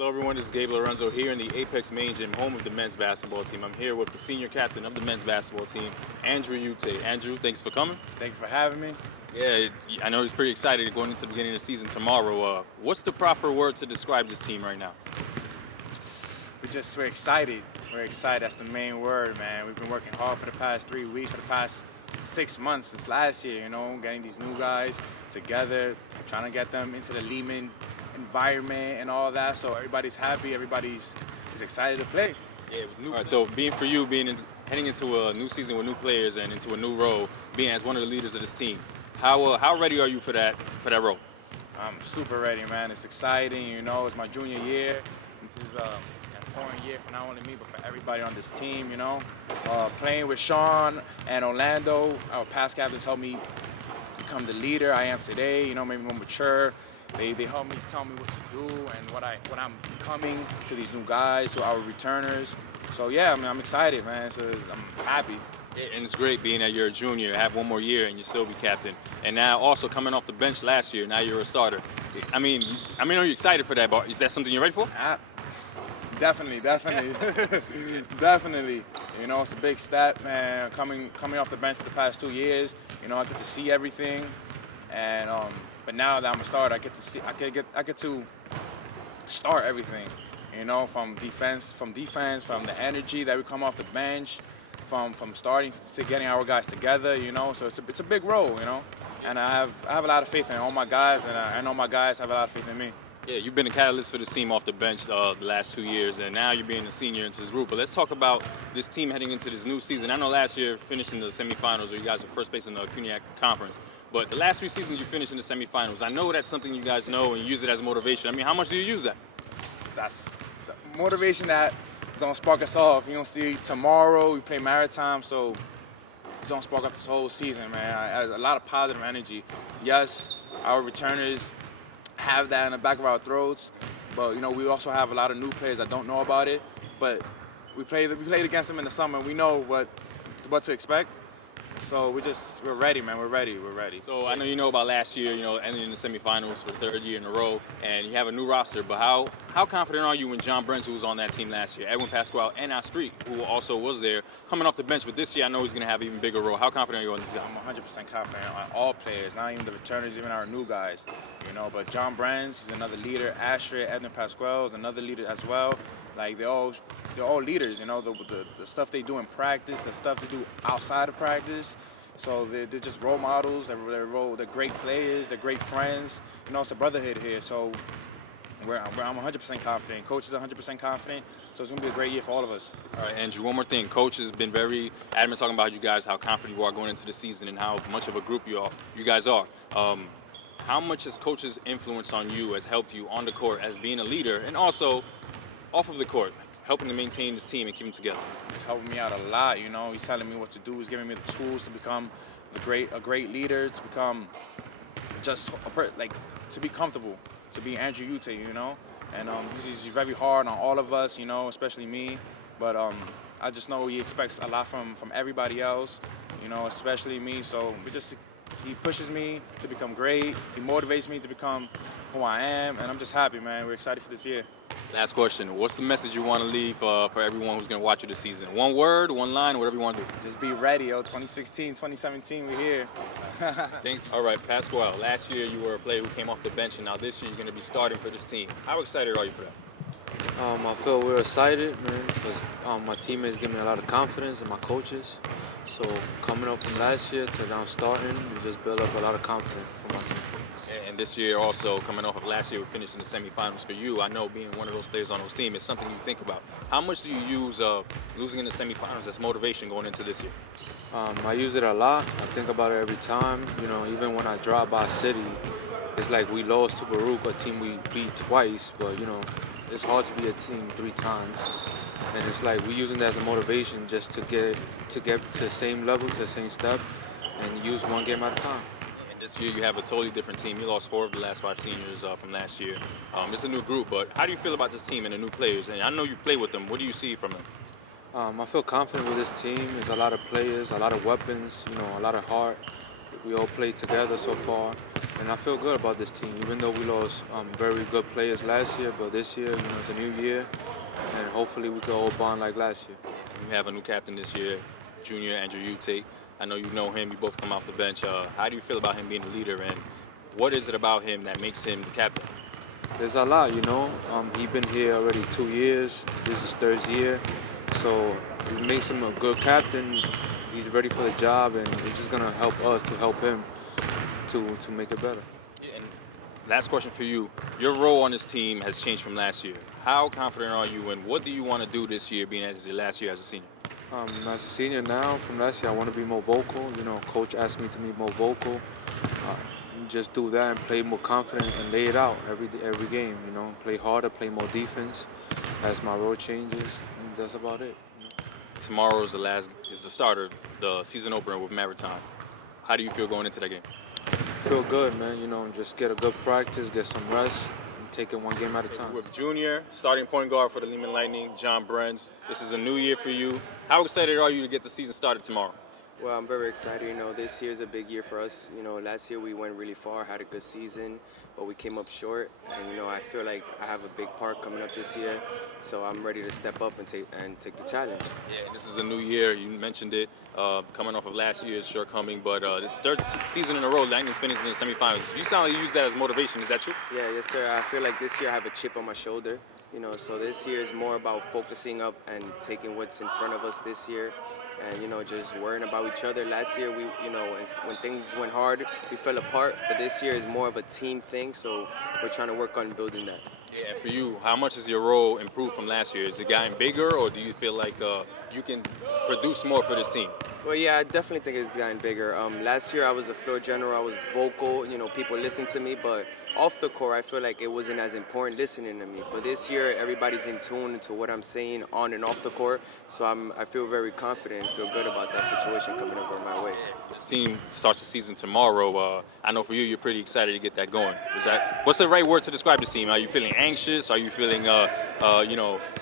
Hello everyone, this is Gabe Lorenzo here in the Apex Main Gym, home of the men's basketball team. I'm here with the senior captain of the men's basketball team, Andrew Ute. Andrew, thanks for coming. Thank you for having me. Yeah, I know he's pretty excited going into the beginning of the season tomorrow. What's the proper word to describe this team right now? We're excited. We're excited. That's the main word, man. We've been working hard for the past 3 weeks, for the past 6 months since last year, getting these new guys together, trying to get them into the Lehman environment and all that. So everybody's happy. Everybody's excited to play. Yeah. All right. So heading into a new season with new players and into a new role, being as one of the leaders of this team, how ready are you for that role? I'm super ready, man. It's exciting. It's my junior year. This is an important year for not only me but for everybody on this team. Playing with Sean and Orlando, our past captains helped me become the leader I am today. Maybe more mature. They help me tell me what to do and what I'm becoming to these new guys, to our returners. So yeah, I'm excited, man. So I'm happy. Yeah, and it's great being that you're a junior, have one more year, and you still be captain. And now also coming off the bench last year, now you're a starter. I mean, are you excited for that? But is that something you're ready for? Definitely, definitely. It's a big step, man. Coming off the bench for the past 2 years, I get to see everything, and but now that I'm a starter, I get to start everything. From defense, from the energy that we come off the bench, from starting to getting our guys together. So it's a big role. And I have a lot of faith in all my guys, and I know my guys have a lot of faith in me. Yeah, you've been a catalyst for this team off the bench the last 2 years, and now you're being a senior into this group. But let's talk about this team heading into this new season. I know last year finished in the semifinals, or you guys were first place in the CUNYAC conference. But the last 3 seasons you finished in the semifinals. I know that's something you guys know and you use it as motivation. How much do you use that? That's the motivation that is gonna spark us off. See, tomorrow we play Maritime, so it's gonna spark up this whole season, man. A lot of positive energy. Yes, our returners have that in the back of our throats, but we also have a lot of new players that don't know about it. But we played against them in the summer. We know what to expect. So we're ready, man. We're ready. So I know you know about last year, ending in the semifinals for the 3rd year in a row, and you have a new roster. But how confident are you when John Brents, who was on that team last year, Edwin Pascal, and Astrid, who also was there, coming off the bench? But this year, I know he's going to have an even bigger role. How confident are you on these guys? I'm 100% confident on all players, not even the returners, even our new guys. But John Brents is another leader. Astrid, Edwin Pascal is another leader as well. Like they're all leaders. The stuff they do in practice, the stuff they do outside of practice. So they're just role models. They're great players. They're great friends. It's a brotherhood here. So I'm 100% confident. Coach is 100% confident. So it's gonna be a great year for all of us. All right, Andrew. One more thing. Coach has been very adamant talking about you guys, how confident you are going into the season, and how much of a group you guys are. How much has Coach's influence on you has helped you on the court as being a leader, and also off of the court, helping to maintain this team and keep them together? He's helping me out a lot. He's telling me what to do. He's giving me the tools to become a great leader, to become to be comfortable, to be Andrew Ute. And he's very hard on all of us, especially me. But I just know he expects a lot from everybody else, especially me. So he pushes me to become great. He motivates me to become who I am, and I'm just happy, man. We're excited for this year. Last question. What's the message you want to leave for everyone who's going to watch you this season? One word, one line, whatever you want to do. Just be ready, 2016, 2017, we're here. Thanks. All right, Pascal, last year you were a player who came off the bench, and now this year you're going to be starting for this team. How excited are you for that? I feel we're excited, man, because my teammates give me a lot of confidence, and my coaches. So coming up from last year to now starting, we just build up a lot of confidence for my team. And this year also, coming off of last year, we finished in the semifinals for you. I know being one of those players on those teams is something you think about. How much do you use losing in the semifinals as motivation going into this year? I use it a lot. I think about it every time. Even when I drive by City, it's like we lost to Baruch, a team we beat twice, but it's hard to beat a team 3 times. And it's like we're using that as a motivation just to get to the same level, to the same step, and use one game at a time. This year you have a totally different team. You lost 4 of the last 5 seniors from last year. It's a new group, but how do you feel about this team and the new players? And I know you play with them. What do you see from them? I feel confident with this team. There's a lot of players, a lot of weapons, a lot of heart. We all played together so far, and I feel good about this team. Even though we lost very good players last year, but this year, it's a new year, and hopefully we can all bond like last year. You have a new captain this year, junior Andrew Ute. I know you know him. You both come off the bench. How do you feel about him being the leader, and what is it about him that makes him the captain? There's a lot, He's been here already 2 years. This is his third year, so it makes him a good captain. He's ready for the job, and it's just gonna help us to help him to make it better. Yeah, and last question for you. Your role on this team has changed from last year. How confident are you, and what do you want to do this year, being as your last year as a senior? As a senior now, from last year, I want to be more vocal. Coach asked me to be more vocal. Just do that and play more confident and lay it out every game. Play harder, play more defense as my role changes, and that's about it. Tomorrow is the starter, the season opener with Maritime. How do you feel going into that game? Feel good, man. Just get a good practice, get some rest, and take it one game at a time. With junior starting point guard for the Lehman Lightning, John Brens, this is a new year for you. How excited are you to get the season started tomorrow? Well, I'm very excited. This year is a big year for us. Last year we went really far, had a good season, but we came up short. And I feel like I have a big part coming up this year, so I'm ready to step up and take the challenge. Yeah, this is a new year. You mentioned it, coming off of last year's shortcoming, but this third season in a row, Lightning's finishing in the semifinals. You sound like you use that as motivation. Is that true? Yeah, yes, sir. I feel like this year I have a chip on my shoulder. So this year is more about focusing up and taking what's in front of us this year. And just worrying about each other. Last year we when things went hard, we fell apart, but this year is more of a team thing, so we're trying to work on building that. Yeah, for you, how much has your role improved from last year? Is it gotten bigger, or do you feel like you can produce more for this team? Well, yeah, I definitely think it's gotten bigger. Last year I was a floor general, I was vocal, people listened to me, but off the court I feel like it wasn't as important listening to me. But this year everybody's in tune to what I'm saying on and off the court, so I feel very confident and feel good about that situation coming over my way. This team starts the season tomorrow. I know for you, you're pretty excited to get that going. What's the right word to describe this team? Are you feeling anxious? Are you feeling,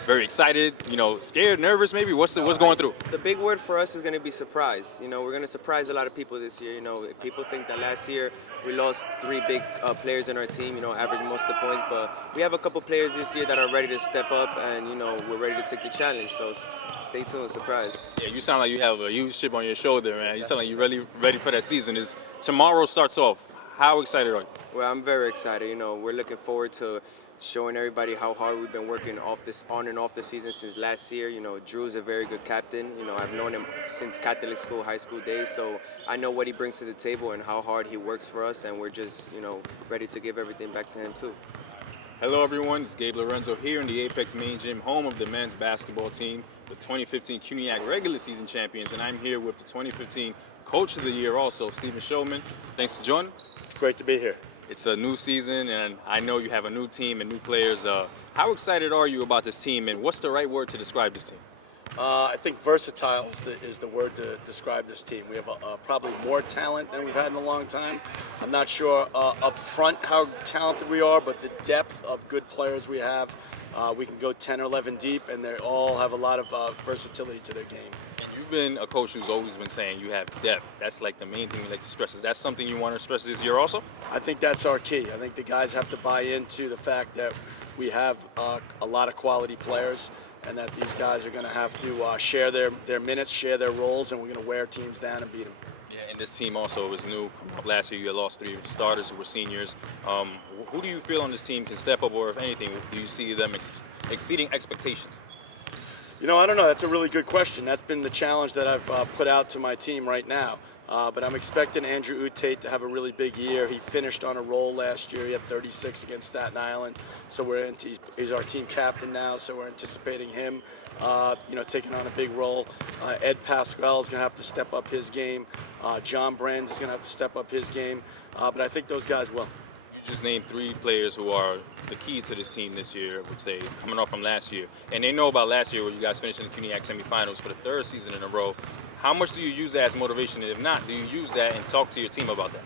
very excited? Scared, nervous? Maybe. What's going through? The big word for us is going to be surprise. We're going to surprise a lot of people this year. People think that last year we lost 3 big players in our team. Averaged most of the points, but we have a couple players this year that are ready to step up, and we're ready to take the challenge. So stay tuned, surprise. Yeah, you sound like you have a huge chip on your shoulder, man. You sound like you're really ready for that season. Tomorrow starts off. How excited are you? Well, I'm very excited. We're looking forward to showing everybody how hard we've been working on and off the season since last year. Drew's a very good captain. I've known him since Catholic school, high school days, so I know what he brings to the table and how hard he works for us, and we're just, ready to give everything back to him too. Hello everyone, it's Gabe Lorenzo here in the Apex Main Gym, home of the men's basketball team, the 2015 CUNYAC regular season champions, and I'm here with the 2015 Coach of the Year also, Stephen Schulman. Thanks for joining. Great to be here. It's a new season, and I know you have a new team and new players. How excited are you about this team, and what's the right word to describe this team? I think versatile is the word to describe this team. We have probably more talent than we've had in a long time. I'm not sure up front how talented we are, but the depth of good players we have, we can go 10 or 11 deep, and they all have a lot of versatility to their game. You've been a coach who's always been saying you have depth. That's like the main thing you like to stress. Is that something you want to stress this year also? I think that's our key. I think the guys have to buy into the fact that we have a lot of quality players, and that these guys are going to have to share their minutes, share their roles, and we're going to wear teams down and beat them. Yeah, and this team also is new. Last year you had lost 3 of the starters who were seniors. Who do you feel on this team can step up, or if anything, do you see them exceeding expectations? I don't know. That's a really good question. That's been the challenge that I've put out to my team right now. But I'm expecting Andrew Ute to have a really big year. He finished on a roll last year. He had 36 against Staten Island. So he's our team captain now, so we're anticipating him, taking on a big role. Ed Pascal is going to have to step up his game. John Brens is going to have to step up his game. But I think those guys will. You just named 3 players who are the key to this team this year, I would say, coming off from last year. And they know about last year where you guys finished in the CUNYAC semifinals for the 3rd season in a row. How much do you use that as motivation? And if not, do you use that and talk to your team about that?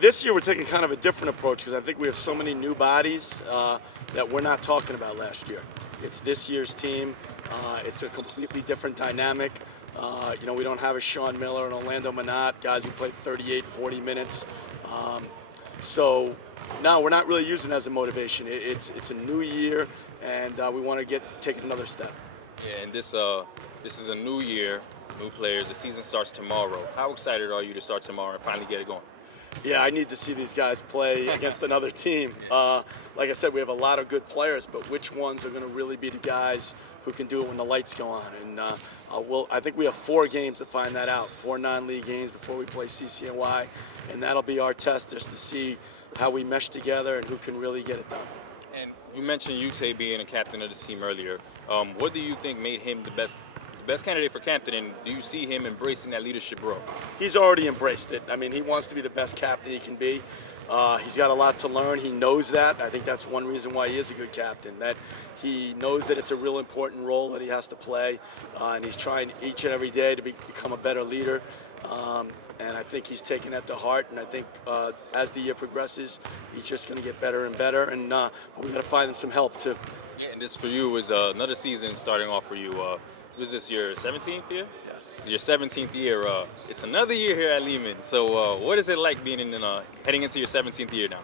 This year we're taking kind of a different approach because I think we have so many new bodies that we're not talking about last year. It's this year's team. It's a completely different dynamic. We don't have a Sean Miller and Orlando Minot, guys who play 38, 40 minutes. So no, we're not really using it as a motivation. It's a new year, and we want to take it another step. Yeah, and this is a new year, new players. The season starts tomorrow. How excited are you to start tomorrow and finally get it going? Yeah, I need to see these guys play against another team. Like I said, we have a lot of good players, but which ones are going to really be the guys who can do it when the lights go on? And I think we have 4 games to find that out, 4 non-league games before we play CCNY, and that'll be our test just to see how we mesh together and who can really get it done. And you mentioned Ute being a captain of this team earlier. What do you think made him the best candidate for captain, and do you see him embracing that leadership role? He's already embraced it. I mean, he wants to be the best captain he can be. He's got a lot to learn. He knows that. I think that's one reason why he is a good captain, that he knows that it's a real important role that he has to play, and he's trying each and every day to become a better leader. And I think he's taking that to heart, and I think as the year progresses, he's just going to get better and better, and we've got to find him some help too. Yeah, and this for you is another season starting off for you. Was this your 17th year? Yes. Your 17th year. It's another year here at Lehman. So what is it like being heading into your 17th year now?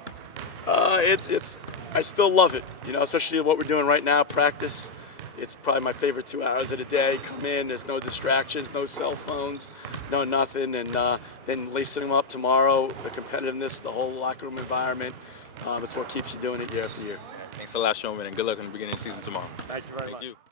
I still love it, especially what we're doing right now, practice. It's probably my favorite 2 hours of the day. Come in, there's no distractions, no cell phones, no nothing, and then lacing them up tomorrow, the competitiveness, the whole locker room environment, it's what keeps you doing it year after year. Thanks a lot, Schulman, and good luck in the beginning of the season tomorrow. Thank you very much. Thank you.